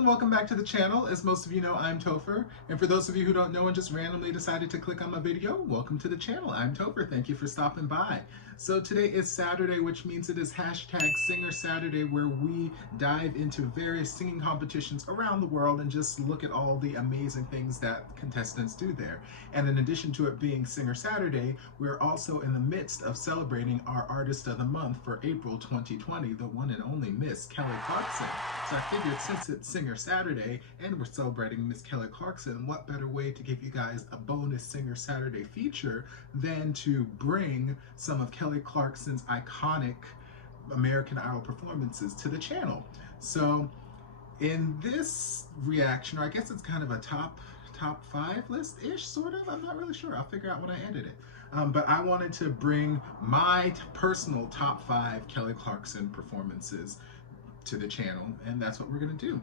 everyone, welcome back to the channel. As most of you know, I'm Topher, and for those of you who don't know and just randomly decided to click on my video, welcome to the channel. I'm Topher. Thank you for stopping by. So today is Saturday, which means it is hashtag Singer Saturday, where we dive into various singing competitions around the world and just look at all the amazing things that contestants do there. And in addition to it being Singer Saturday, we're also in the midst of celebrating our Artist of the Month for April 2020, the one and only Miss Kelly Clarkson. So I figured since it's Singer Saturday and we're celebrating Miss Kelly Clarkson, what better way to give you guys a bonus Singer Saturday feature than to bring some of Kelly Clarkson's iconic American Idol performances to the channel. So in this reaction, or I guess it's kind of a top 5 list-ish, sort of. I'm not really sure. I'll figure out when I edit it. But I wanted to bring my personal top 5 Kelly Clarkson performances to the channel, and that's what we're gonna do.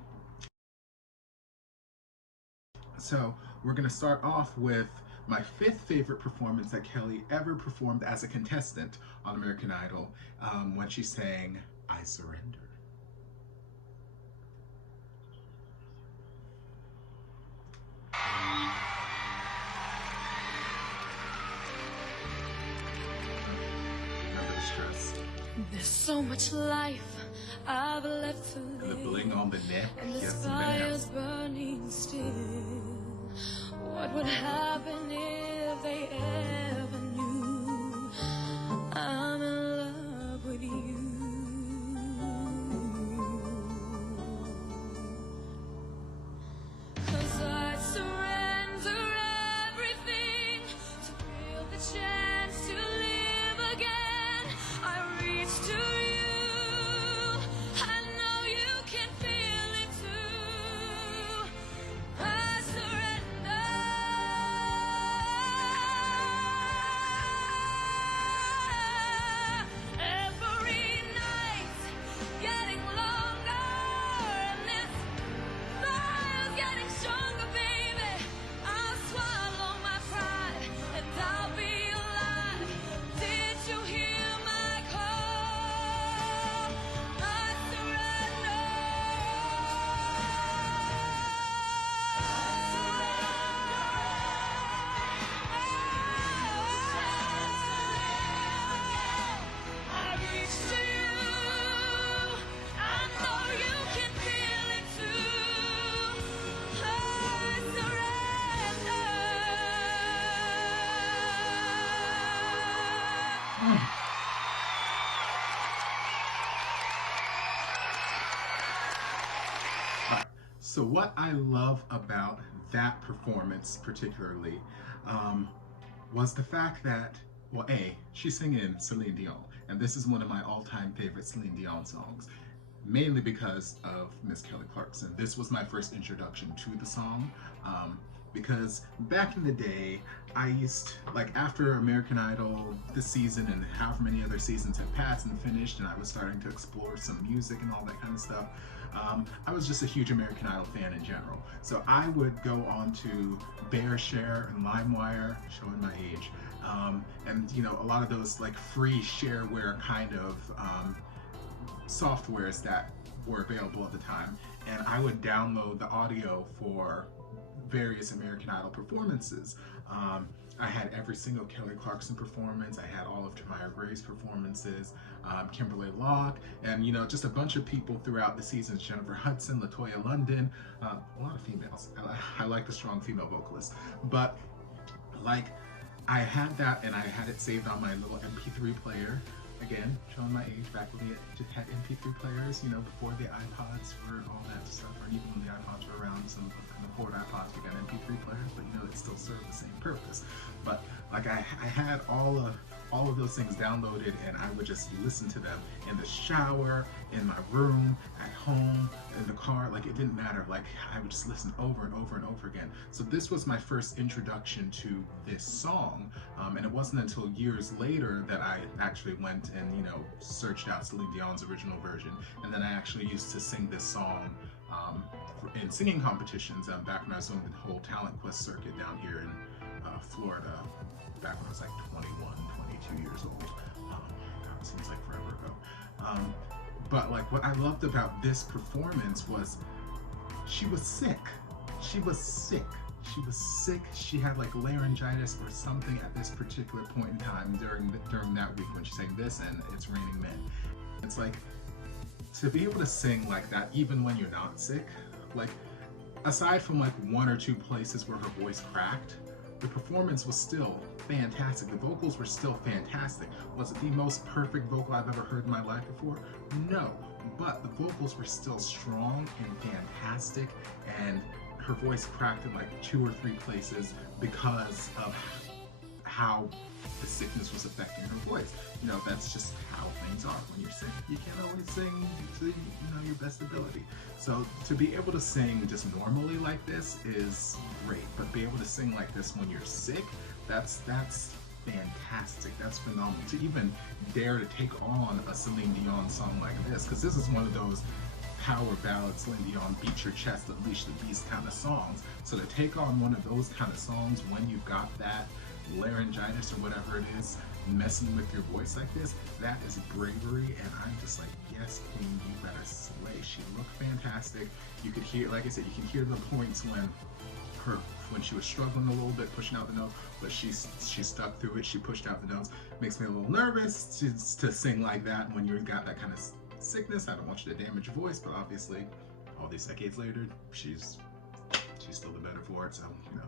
So we're gonna start off with my 5th favorite performance that Kelly ever performed as a contestant on American Idol, when she sang I Surrender. Remember the stress. There's so much life I've left to live, And the bling on the neck. and the Yes, fire's burning still. What would happen if they ever knew I'm in love with you? 'Cause I surrender everything to feel the chance to live again. I reach to you, I know you can feel it too. I surrender. Every night getting longer, and this fire's getting stronger, baby. I'll swallow my pride and I'll be alive. Did you hear my call? I surrender. I reach to you. I know you can feel it too. I surrender. Alright, so what I love about that performance particularly was the fact that, well, she's singing Celine Dion, and this is one of my all-time favorite Celine Dion songs, mainly because of Miss Kelly Clarkson. This was my first introduction to the song, because back in the day, I used, like, after American Idol this season and however many other seasons had passed and finished, and I was starting to explore some music and all that kind of stuff, I was just a huge American Idol fan in general. So I would go on to BearShare and LimeWire, showing my age, and you know, a lot of those like free shareware kind of softwares that were available at the time, and I would download the audio for various American Idol performances. I had every single Kelly Clarkson performance. I had all of Tamara Gray's performances, Kimberly Locke, and you know, just a bunch of people throughout the seasons. Jennifer Hudson, LaToya London, a lot of females. I like the strong female vocalists, but like I had that, and I had it saved on my little MP3 player. Again, showing my age, back when we had MP3 players, you know, before the iPods or all that stuff, or even when the iPods were around, some of the Ford iPods, we got MP3 players, but you know, it still served the same purpose. But like I had all of those things downloaded, and I would just listen to them in the shower, in my room, at home, in the car. Like, it didn't matter. Like, I would just listen over and over and over again. So this was my first introduction to this song, and it wasn't until years later that I actually went and, you know, searched out Celine Dion's original version, and then I actually used to sing this song in singing competitions back when I was doing the whole Talent Quest circuit down here in Florida, back when I was like 21, 22 years old. God, it seems like forever ago. But like, what I loved about this performance was she was sick. She was sick. She was sick. She had like laryngitis or something at this particular point in time during that week when she sang this and It's Raining Men. It's like, to be able to sing like that even when you're not sick, like aside from like one or two places where her voice cracked, the performance was still fantastic. The vocals were still fantastic. Was it the most perfect vocal I've ever heard in my life before? No, but the vocals were still strong and fantastic, and her voice cracked in like 2 or 3 places because of how the sickness was affecting her voice. You know, that's just how things are. When you're sick, you can't always sing to, you know, your best ability. So to be able to sing just normally like this is great, but be able to sing like this when you're sick, that's fantastic. That's phenomenal. To even dare to take on a Celine Dion song like this, because this is one of those power ballads, Celine Dion, beat your chest, unleash the beast kind of songs. So to take on one of those kind of songs when you've got that laryngitis or whatever it is messing with your voice like this, that is bravery, and I'm just like, yes, queen, you better slay. She looked fantastic. You could hear, like I said, you can hear the points when she was struggling a little bit pushing out the notes, but she stuck through it. She pushed out the notes. Makes me a little nervous to sing like that when you've got that kind of sickness. I don't want you to damage your voice, but obviously all these decades later, she's still the better for it, so you know.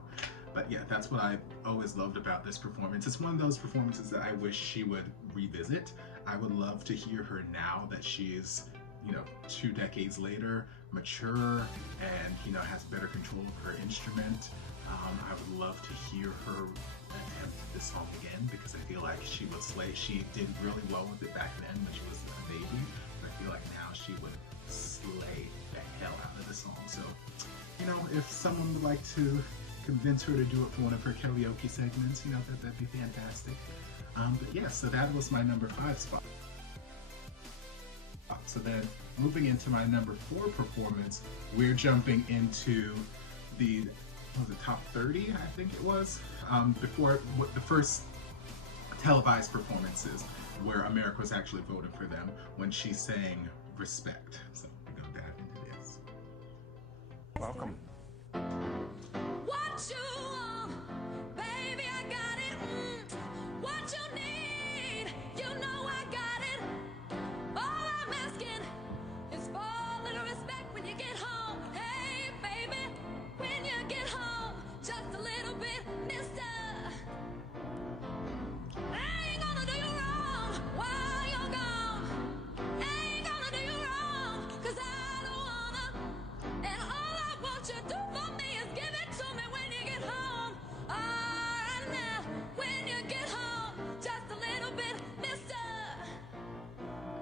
But yeah, that's what I always loved about this performance. It's one of those performances that I wish she would revisit. I would love to hear her now that she's, you know, 2 decades later, mature, and, you know, has better control of her instrument. I would love to hear her attempt this song again, because I feel like she would slay. She did really well with it back then when she was a baby, but I feel like now she would slay the hell out of the song. So, you know, if someone would like to convince her to do it for one of her karaoke segments, you know, that'd be fantastic. But yeah, so that was my number 5 spot. So then, moving into my number 4 performance, we're jumping into the top 30, I think it was, before the first televised performances where America was actually voting for them, when she sang Respect. So we're gonna dive into this. Welcome. What you want, baby, I got it. What you need, you know I got it. All I'm asking is for a little respect when you get home. Hey, baby, when you get home, just a little bit, mister. I ain't gonna do you wrong while you're gone. I ain't gonna do you wrong, 'cause I don't wanna. And all I want you to do for me is give it to me when you get home. Alright now, when you get home, just a little bit, mister.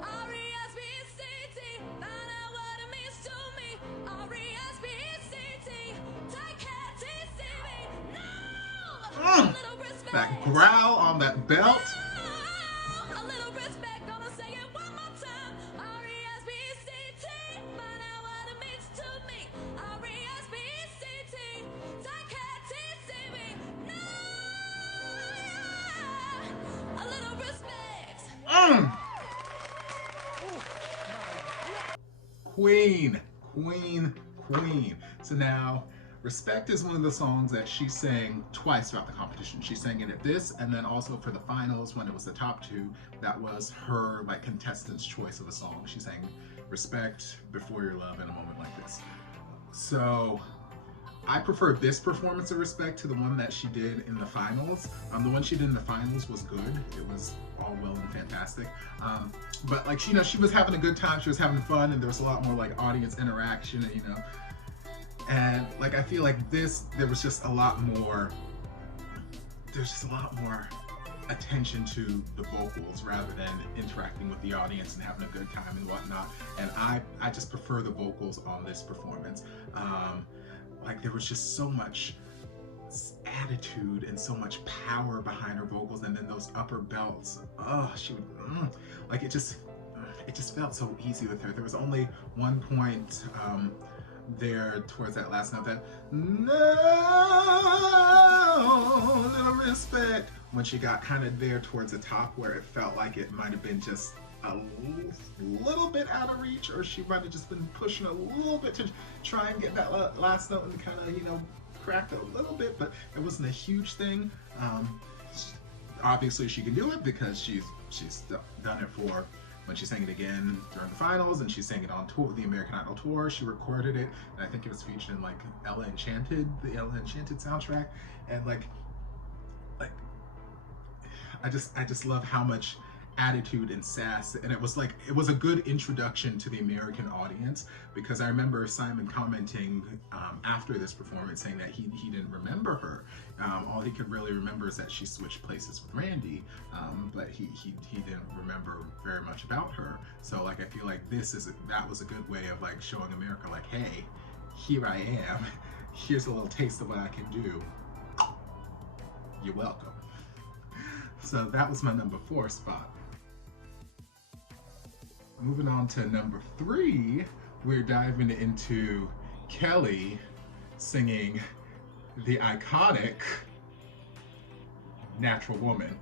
R-E-S-P-E-C-T, find out what it means to me. R-E-S-P-E-C-T, take care, T-C-B. No! A little respect. That growl on that belt. A little respect, gonna say it one more time. R-E-S-P-E-C-T, find out what it means to me. R-E-S-P-E-C-T, take care, T-C-B. No! A little respect. Queen, queen, queen. So now, Respect is one of the songs that she sang twice throughout the competition. She sang it at this, and then also for the finals when it was the top 2, that was her like contestant's choice of a song. She sang Respect, Before Your Love, and A Moment Like This. So I prefer this performance of Respect to the one that she did in the finals. The one she did in the finals was good. It was all well and fantastic. But like, you know, she was having a good time. She was having fun, and there was a lot more like audience interaction, and, you know. And like, I feel like this, there was just a lot more, there's just a lot more attention to the vocals rather than interacting with the audience and having a good time and whatnot. And I just prefer the vocals on this performance. Like, there was just so much attitude and so much power behind her vocals, and then those upper belts, oh, she would, like, it just felt so easy with her. There was only one point there towards that last note, that no, little respect, when she got kind of there towards the top where it felt like it might have been just a little bit out of reach, or she might have just been pushing a little bit to try and get that last note and kind of, you know, cracked a little bit, but it wasn't a huge thing. Obviously she can do it because she's done it for when she sang it again during the finals, and she sang it on tour, the American Idol tour. She recorded it, and I think it was featured in like Ella Enchanted, the Ella Enchanted soundtrack. And like I just love how much attitude and sass, and it was a good introduction to the American audience, because I remember Simon commenting after this performance saying that he didn't remember her. All he could really remember is that she switched places with Randy, but he didn't remember very much about her. So like I feel like that was a good way of like showing America like, hey, here I am, here's a little taste of what I can do, you're welcome. So that was my number 4 spot. Moving on to number 3, we're diving into Kelly singing the iconic Natural Woman.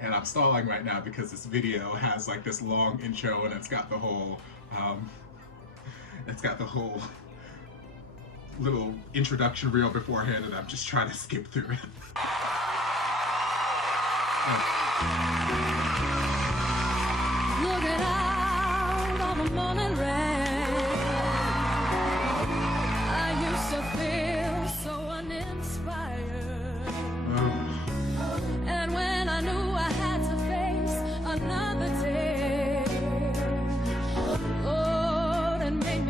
And I'm stalling right now because this video has like this long intro, and it's got the whole little introduction reel beforehand, and I'm just trying to skip through it. Looking out on the morning rain, I used to feel so uninspired. And when I knew I had to face another day, Lord, it made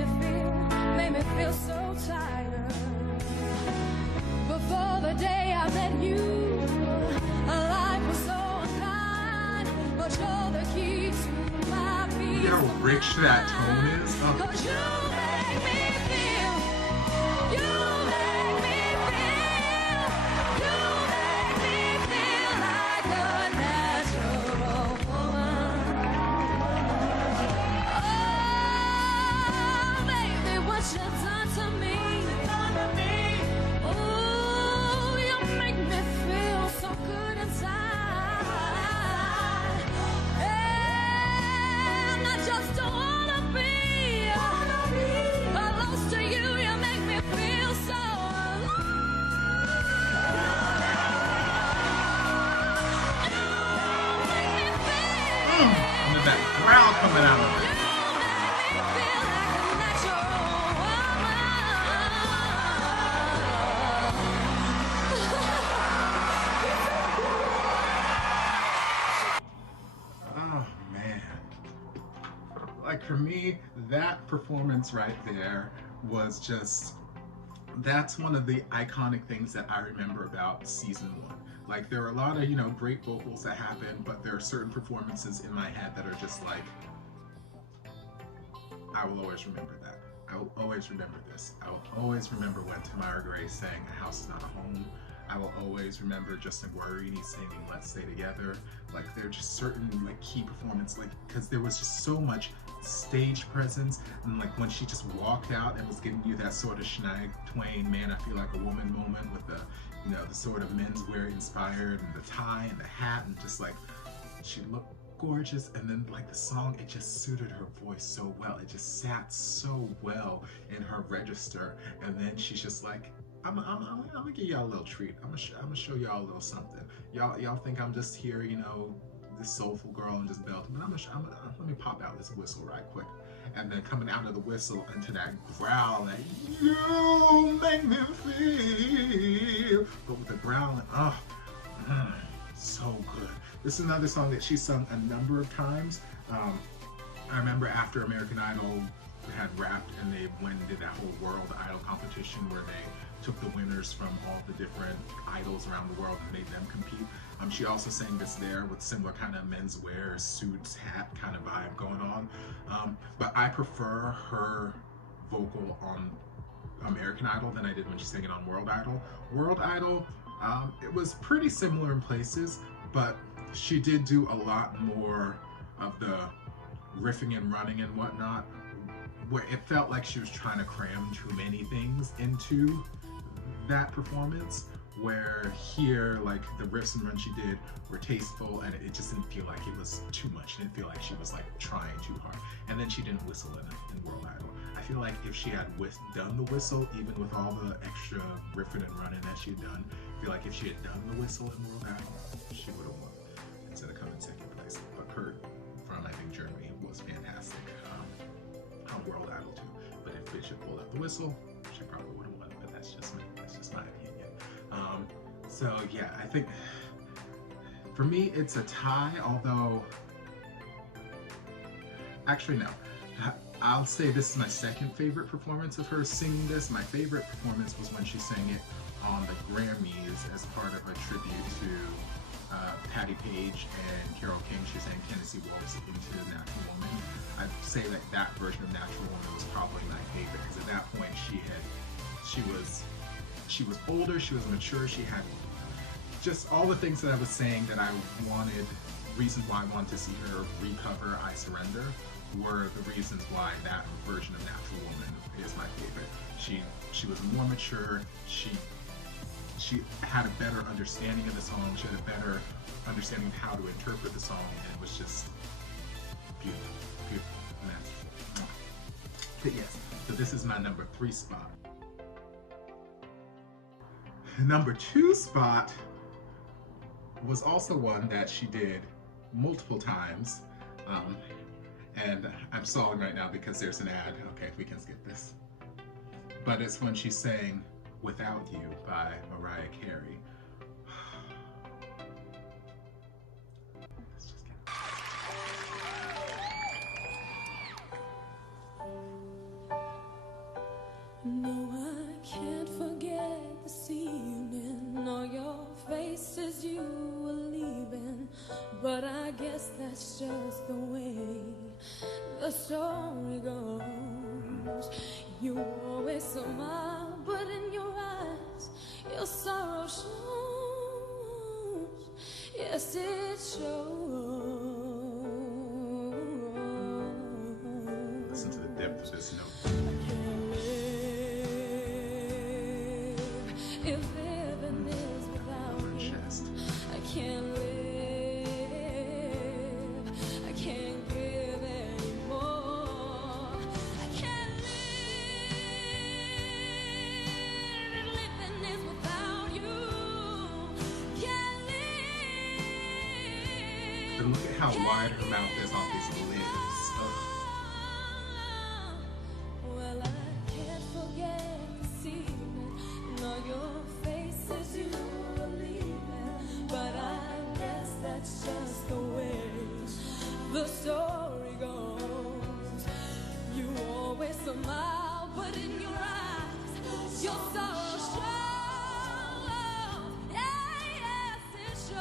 me feel so tired. Before the day I met you, life was so unkind, but you're the key to my peace. How rich that tone is. Oh. 'Cause you make me feel, you make me feel, you make me feel like a natural woman. Oh, baby, what you've done to me. Oh, you make me feel so good inside. And I just don't wanna be close to you. You make me feel so alive. You make me feel. And then that growl coming out of it. You make me feel like a natural Oh man. Like for me, that performance right there was just, that's one of the iconic things that I remember about season 1. Like there are a lot of, you know, great vocals that happen, but there are certain performances in my head that are just like, I will always remember that. I will always remember this. I will always remember when Tamara Gray sang A House Is Not a Home. I will always remember Justin Guarini singing Let's Stay Together. Like there are just certain like key performances, like because there was just so much stage presence, and like when she just walked out and was giving you that sort of Shania Twain, Man I Feel Like a Woman moment with the, you know, the sort of menswear inspired and the tie and the hat, and just like she looked gorgeous. And then like the song, it just suited her voice so well. It just sat so well in her register. And then she's just like, I'm gonna give y'all a little treat. I'm gonna show y'all a little something. Y'all think I'm just here, you know, this soulful girl and just belting, but let me pop out this whistle right quick. And then coming out of the whistle into that growl that you make me feel, but with the growling, so good. This is another song that she sung a number of times. I remember after American Idol had wrapped and they went and did that whole World Idol competition where they took the winners from all the different idols around the world and made them compete. She also sang this there with similar kind of menswear, suits, hat kind of vibe going on. But I prefer her vocal on American Idol than I did when she sang it on World Idol. World Idol, it was pretty similar in places, but she did do a lot more of the riffing and running and whatnot, where it felt like she was trying to cram too many things into that performance. where here, like, the riffs and runs she did were tasteful, and it just didn't feel like it was too much. It didn't feel like she was like trying too hard. And then she didn't whistle in World Idol. I feel like if she had done the whistle, even with all the extra riffing and running that she had done, I feel like if she had done the whistle in World Idol, she would have won instead of coming second place. But Kurt from, I think, Germany was fantastic on World Idol too. But if Bishop pulled out the whistle, she probably would have won. But that's just me. That's just my opinion. So yeah, I think for me it's a tie, although actually no. I'll say this is my second favorite performance of her singing this. My favorite performance was when she sang it on the Grammys as part of a tribute to Patti Page and Carole King. She sang Tennessee Waltz into Natural Woman. I'd say that that version of Natural Woman was probably my favorite because at that point she was older, she was mature, she had just all the things that I was saying that I wanted, reasons why I wanted to see her recover I Surrender were the reasons why that version of Natural Woman is my favorite. She was more mature, she had a better understanding of the song, she had a better understanding of how to interpret the song, and it was just beautiful, beautiful, masterful. But yes, so this is my number 3 spot. Number 2 spot was also one that she did multiple times, and I'm stalling right now because there's an ad. Okay, we can skip this. But it's when she sang Without You by Mariah Carey. Let's just get No, I can't forget this evening, or your face as you were leaving. But I guess that's just the way the story goes. You always smile, but in your eyes, your sorrow shows. Yes, it shows. listen to the depth of this note. If heaven is without Her you, chest. I can't live. I can't give anymore. I can't live. And living is without you. Can't live. And look at how wide her mouth is on these lids. Ugh. Well, I can't forget this evening, nor your face as you were leaving. But I guess that's just the way the story goes. You always smile, but in your eyes, your sorrow shows. Yes, it shows.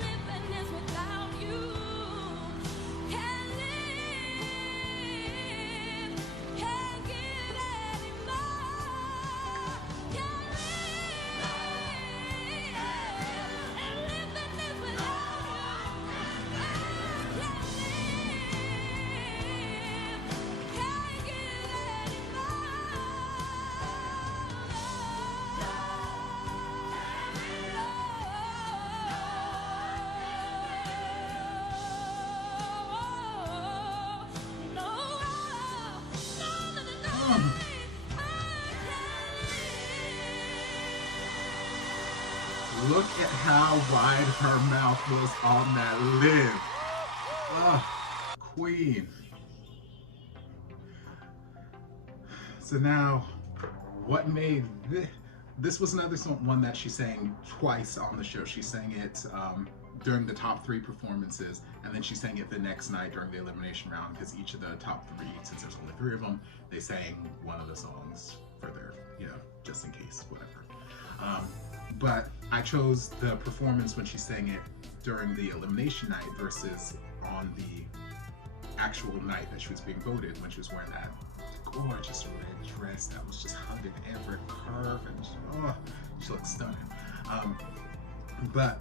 Living is without you. Can't live. Can't give anymore. Can't live. And living is without you. Can't live. Can't give Look at how wide her mouth was on that lid. Ugh, queen. So now, what made this was another one that she sang twice on the show. She sang it during the top 3 performances, and then she sang it the next night during the elimination round, because each of the top 3, since there's only 3 of them, they sang one of the songs for their, just in case, whatever. But I chose the performance when she sang it during the elimination night versus on the actual night that she was being voted, when she was wearing that gorgeous red dress that was just hugging every curve, and she looked stunning. But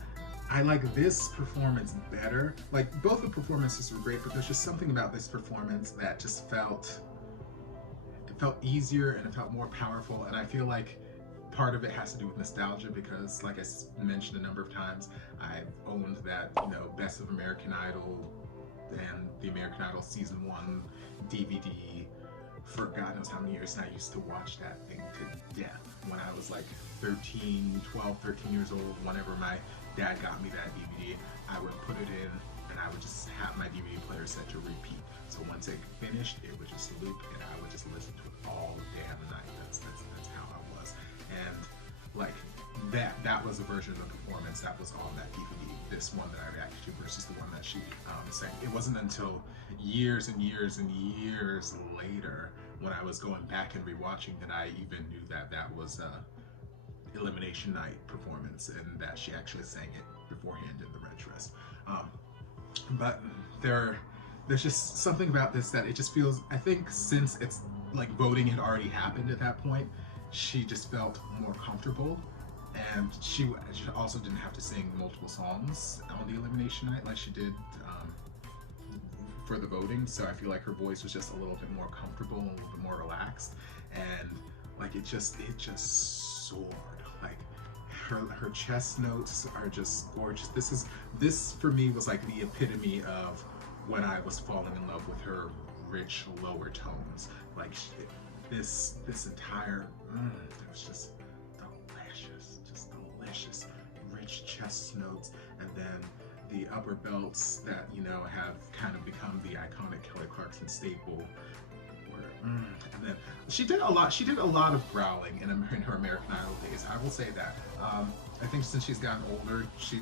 I like this performance better. Like, both the performances were great, but there's just something about this performance that just felt easier and it felt more powerful. And I feel like part of it has to do with nostalgia because, like I mentioned a number of times, I've owned that, you know, Best of American Idol and the American Idol Season 1 DVD for God knows how many years, and I used to watch that thing to death when I was like 12, 13 years old. Whenever my dad got me that DVD, I would put it in and I would just have my DVD player set to repeat. So once it finished, it would just loop and I would just listen to it all damn night. That's how I was. And like that was a version of the performance that was on that DVD. This one that I reacted to versus the one that she sang. It wasn't until years and years and years later when I was going back and rewatching that I even knew that that was Elimination Night performance and that she actually sang it beforehand in the red dress. But there's just something about this that it just feels, I think since it's like voting had already happened at that point, she just felt more comfortable. And she also didn't have to sing multiple songs on the Elimination Night like she did for the voting. So I feel like her voice was just a little bit more comfortable and a little bit more relaxed. And like it just soared. Like her chest notes are just gorgeous. This for me was like the epitome of when I was falling in love with her rich lower tones. Like this entire it was just delicious, rich chest notes, and then the upper belts that, you know, have kind of become the iconic Kelly Clarkson staple. And then she did a lot of growling in her American Idol days. I will say that. I think since she's gotten older, she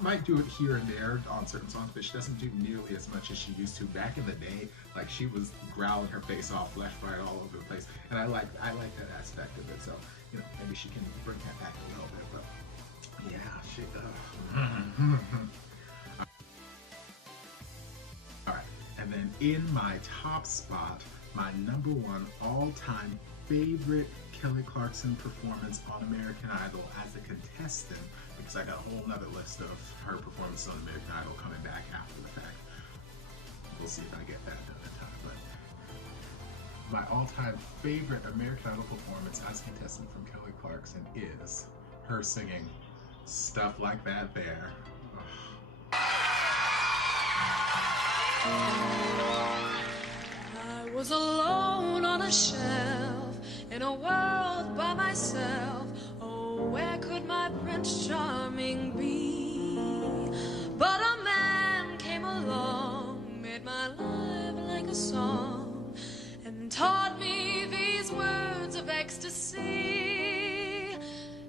might do it here and there on certain songs, but she doesn't do nearly as much as she used to. Back in the day, like she was growling her face off left, right, all over the place, and I like that aspect of it. So, you know, maybe she can bring that back a little bit. But yeah, she does. All right, and then in my top spot, my number one all-time favorite Kelly Clarkson performance on American Idol as a contestant, because I got a whole nother list of her performances on American Idol coming back after the fact. We'll see if I get that done in time. But my all-time favorite American Idol performance as a contestant from Kelly Clarkson is her singing Stuff Like That There. I was alone on a shelf in a world by myself. Oh, where could my Prince Charming be? But a man came along, made my life like a song, and taught me these words of ecstasy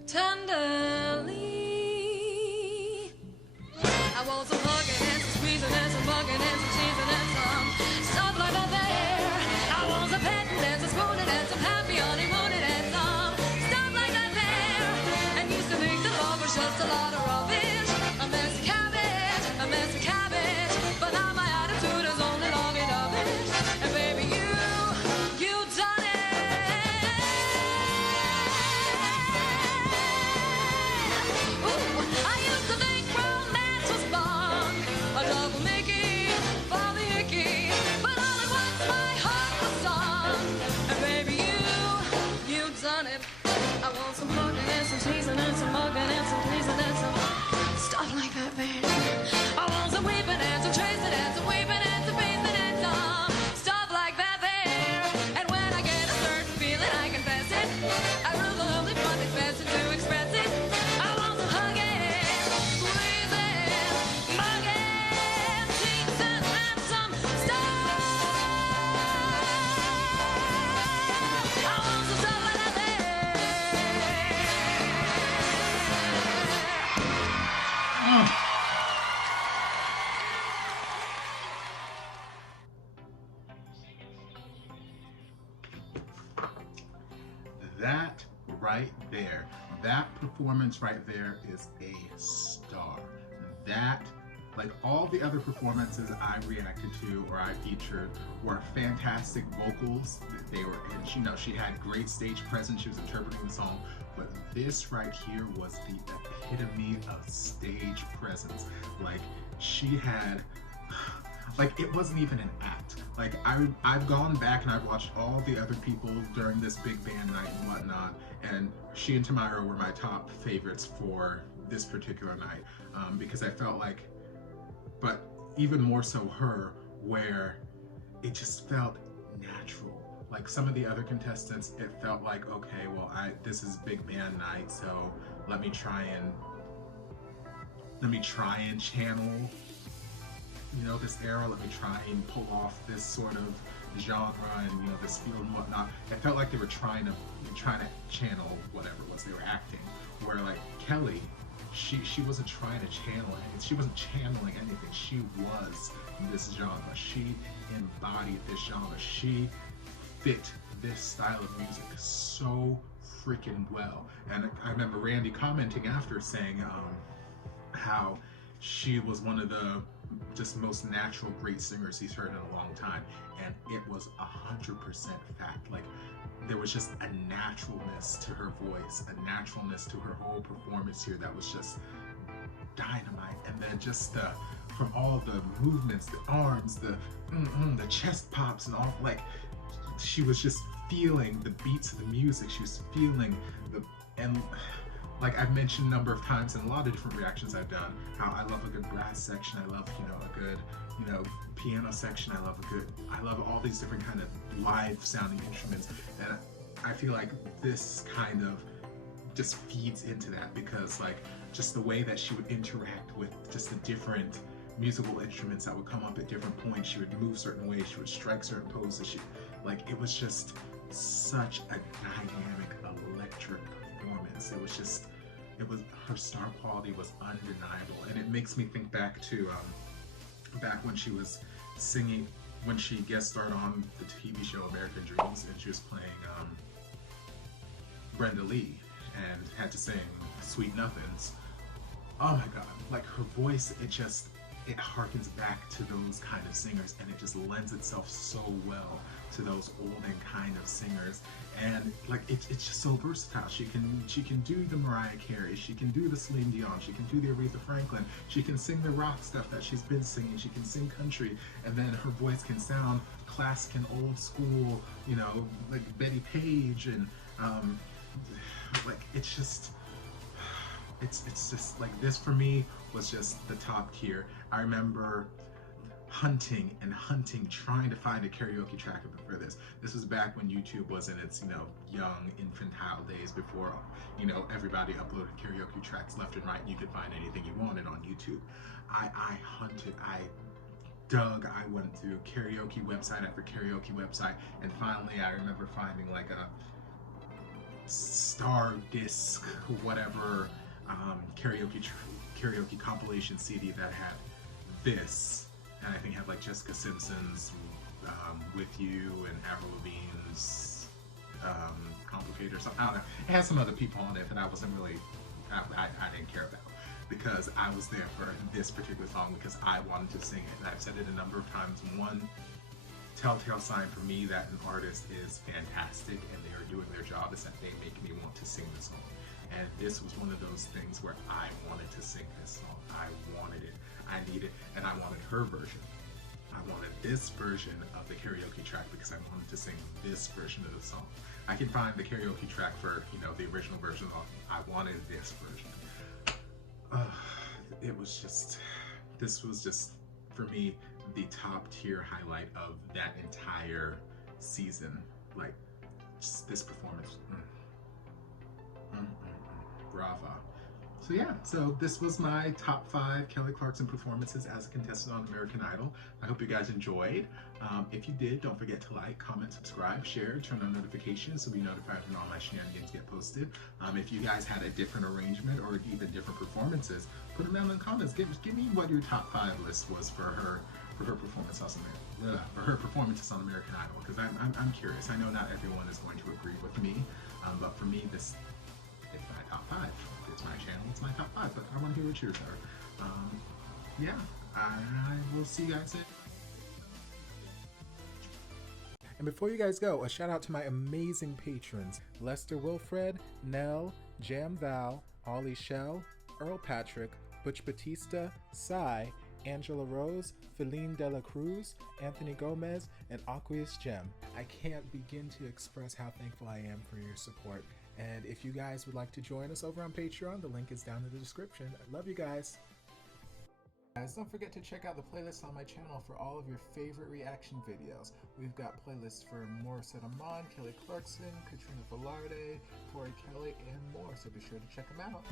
tenderly. I want some hugging and some squeezing and some bugging and some teasing and some stuff like that there. I want some petting and some spooning and some happy honeymooning and some stuff like that there. And used to think that love was just a lot of rubbish, a messy cabbage, but now my attitude is only long enough. And baby, you done it. Ooh, I used to think romance was fun, a double Mickey for the icky, but all at once my heart was sung. And baby, you done it. I want some hugging and some teasing and some mugging and some pleasing and some stuff like that there. I want some weeping and some tracing and some weeping and some facing and some stuff like that there. And when I get a certain feeling, I confess it. I really find it best to express it. I want some hugging, squeezing, mugging, teasing and some stuff. I want some stuff like that there. That right there, that performance right there is a star. That, Like all the other performances I reacted to or I featured were fantastic vocals. They were, and she had great stage presence. She was interpreting the song, but this right here was the epitome of stage presence. Like she had, like it wasn't even an act. Like I've gone back and I've watched all the other people during this big band night and whatnot, and she and Tamira were my top favorites for this particular night, because I felt like, but even more so her, where it just felt natural. Like some of the other contestants, it felt like, okay, well, this is big band night, so let me try and channel, this era. Let me try and pull off this sort of genre and this feel and whatnot. It felt like they were trying to channel whatever it was they were acting. Where like Kelly, she wasn't trying to channel anything. She wasn't channeling anything. She was this genre. She embodied this genre. She fit this style of music so freaking well. And I remember Randy commenting after saying how she was one of the just most natural great singers he's heard in a long time, and it was 100% fact. Like there was just a naturalness to her voice, a naturalness to her whole performance here that was just dynamite. And then just from all the movements, the arms, the chest pops and all, like she was just feeling the beats of the music. She was feeling and like I've mentioned a number of times in a lot of different reactions I've done, how I love a good brass section. I love, a good, piano section. I love all these different kind of live sounding instruments. And I feel like this kind of just feeds into that, because like just the way that she would interact with just the different musical instruments that would come up at different points. She would move certain ways. She would strike certain poses. It was just such a dynamic, electric performance. Her star quality was undeniable, and it makes me think back to back when she was singing, when she guest starred on the TV show American Dreams, and she was playing Brenda Lee and had to sing Sweet Nothings. Oh my god, like her voice, it harkens back to those kind of singers, and it just lends itself so well to those olden kind of singers. And like it's just so versatile. She can do the Mariah Carey, she can do the Celine Dion, she can do the Aretha Franklin, she can sing the rock stuff that she's been singing, she can sing country, and then her voice can sound classic and old school, like Betty Page, and like it's just like, this for me was just the top tier. I remember hunting, trying to find a karaoke track for this. This was back when YouTube was in its, young infantile days, before, everybody uploaded karaoke tracks left and right, and you could find anything you wanted on YouTube. I hunted, I dug, I went through karaoke website after karaoke website, and finally I remember finding like a Star Disc, whatever, karaoke compilation CD that had this, and I think had like Jessica Simpson's With You and Avril Lavigne's Complicated or something. I don't know. It had some other people on it that I wasn't really, I didn't care about, because I was there for this particular song because I wanted to sing it. And I've said it a number of times. One telltale sign for me that an artist is fantastic and they are doing their job is that they make me want to sing the song. And this was one of those things where I wanted to sing this song. I wanted it. I needed, and I wanted her version. I wanted this version of the karaoke track because I wanted to sing this version of the song. I can find the karaoke track for, the original version. I wanted this version. This was just, for me, the top tier highlight of that entire season. Like, just this performance. Brava. So yeah, so this was my top 5 Kelly Clarkson performances as a contestant on American Idol. I hope you guys enjoyed. If you did, don't forget to like, comment, subscribe, share, turn on notifications so be notified when all my shenanigans get posted. If you guys had a different arrangement or even different performances, put them down in the comments. Give me what your top 5 list was for her performances on American Idol, because I'm curious. I know not everyone is going to agree with me, but for me, it's my top 5. It's my channel, it's my top 5, but I want to hear what yours are. Yeah, I will see you guys. And before you guys go, a shout out to my amazing patrons: Lester Wilfred, Nell, Jam Val, Ollie Shell, Earl Patrick, Butch Batista, Cy, Angela Rose, Feline Dela Cruz, Anthony Gomez, and Aqueous Gem. I can't begin to express how thankful I am for your support. And if you guys would like to join us over on Patreon, the link is down in the description. I love you guys. Guys, don't forget to check out the playlist on my channel for all of your favorite reaction videos. We've got playlists for Morissette Amon, Kelly Clarkson, Katrina Velarde, Tori Kelly, and more, so be sure to check them out.